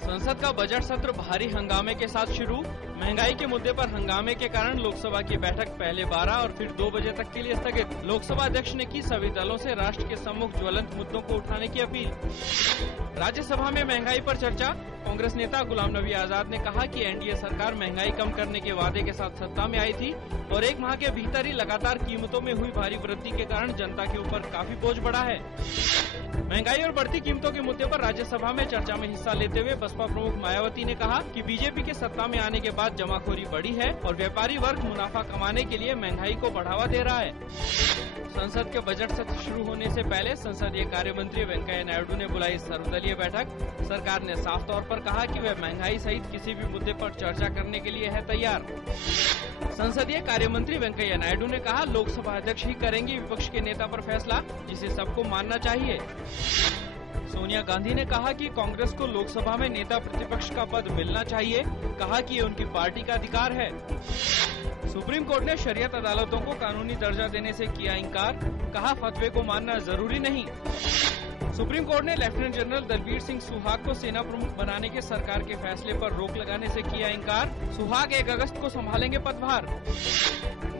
संसद का बजट सत्र भारी हंगामे के साथ शुरू। महंगाई के मुद्दे पर हंगामे के कारण लोकसभा की बैठक पहले 12 और फिर 2 बजे तक के लिए स्थगित। लोकसभा अध्यक्ष ने की सभी दलों से राष्ट्र के सम्मुख ज्वलंत मुद्दों को उठाने की अपील। राज्यसभा में महंगाई पर चर्चा। कांग्रेस नेता गुलाम नबी आजाद ने कहा कि एनडीए सरकार महंगाई कम करने के वादे के साथ सत्ता में आई थी और 1 माह के भीतर ही लगातार कीमतों में हुई भारी वृद्धि के कारण जनता के ऊपर काफी बोझ बढ़ा है। महंगाई और बढ़ती कीमतों के मुद्दे पर राज्यसभा में चर्चा में हिस्सा लेते हुए बसपा प्रमुख मायावती ने कहा कि बीजेपी के सत्ता में आने के बाद जमाखोरी बढ़ी है और व्यापारी वर्ग मुनाफा कमाने के लिए महंगाई को बढ़ावा दे रहा है। संसद के बजट सत्र शुरू होने से पहले संसदीय कार्य मंत्री वेंकैया नायडू ने बुलाई सर्वदलीय बैठक। सरकार ने साफ तौर पर कहा कि वह महंगाई सहित किसी भी मुद्दे पर चर्चा करने के लिए है तैयार। संसदीय कार्य मंत्री वेंकैया नायडू ने कहा, लोकसभा अध्यक्ष ही करेंगे विपक्ष के नेता पर फैसला, जिसे सबको मानना चाहिए। सोनिया गांधी ने कहा कि कांग्रेस को लोकसभा में नेता प्रतिपक्ष का पद मिलना चाहिए। कहा कि ये उनकी पार्टी का अधिकार है। सुप्रीम कोर्ट ने शरीयत अदालतों को कानूनी दर्जा देने से किया इंकार। कहा, फतवे को मानना जरूरी नहीं। सुप्रीम कोर्ट ने लेफ्टिनेंट जनरल दलबीर सिंह सुहाग को सेना प्रमुख बनाने के सरकार के फैसले पर रोक लगाने से किया इंकार। सुहाग 1 अगस्त को संभालेंगे पदभार।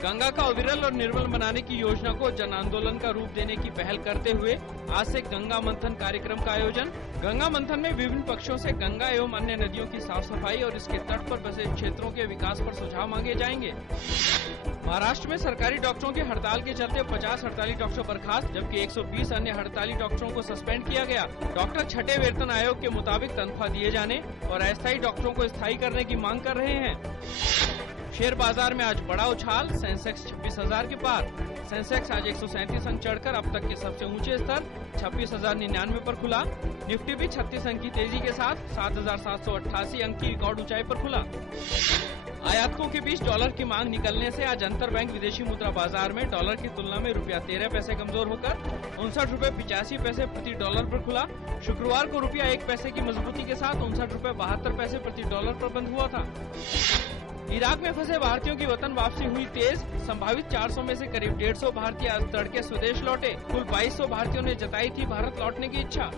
गंगा का अविरल और निर्मल बनाने की योजना को जन आंदोलन का रूप देने की पहल करते हुए आज से गंगा मंथन कार्यक्रम का आयोजन। गंगा मंथन में विभिन्न पक्षों से गंगा एवं अन्य नदियों की साफ सफाई और इसके तट पर बसे क्षेत्रों के विकास पर सुझाव मांगे जाएंगे। महाराष्ट्र में सरकारी डॉक्टरों की हड़ताल के चलते 50 हड़ताली डॉक्टर बर्खास्त, जबकि 120 अन्य हड़ताली डॉक्टरों को सस्पेंड किया गया। डॉक्टर छठे वेतन आयोग के मुताबिक तनख्वाह दिए जाने और अस्थायी डॉक्टरों को स्थायी करने की मांग कर रहे हैं। शेयर बाजार में आज बड़ा उछाल। सेंसेक्स 26,000 के पार। सेंसेक्स आज 137 अंक चढ़कर अब तक के सबसे ऊंचे स्तर 26,099 पर खुला। निफ्टी भी 36 अंक की तेजी के साथ 7,788 अंक की रिकॉर्ड ऊंचाई पर खुला। आयातकों के बीच डॉलर की मांग निकलने से आज अंतर बैंक विदेशी मुद्रा बाजार में डॉलर की तुलना में रुपया 13 पैसे कमजोर होकर 59 रुपए 85 पैसे प्रति डॉलर पर खुला। शुक्रवार को रुपया 1 पैसे की मजबूती के साथ 59 रुपए 72 पैसे प्रति डॉलर पर बंद हुआ था। इराक में फंसे भारतीयों की वतन वापसी हुई तेज। संभावित 400 में से करीब 150 भारतीय आज तड़के स्वदेश लौटे। कुल 2200 भारतीयों ने जताई थी भारत लौटने की इच्छा।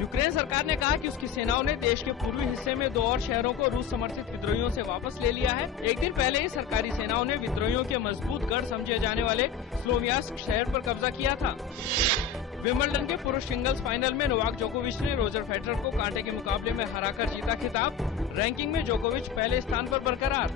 यूक्रेन सरकार ने कहा कि उसकी सेनाओं ने देश के पूर्वी हिस्से में 2 और शहरों को रूस समर्थित विद्रोहियों से वापस ले लिया है। एक दिन पहले ही सरकारी सेनाओं ने विद्रोहियों के मजबूत गढ़ समझे जाने वाले स्लोवियांस्क शहर पर कब्जा किया था। विंबलडन के पुरुष सिंगल्स फाइनल में नोवाक जोकोविच ने रोजर फेडरर को कांटे के मुकाबले में हराकर जीता खिताब। रैंकिंग में जोकोविच पहले स्थान पर बरकरार।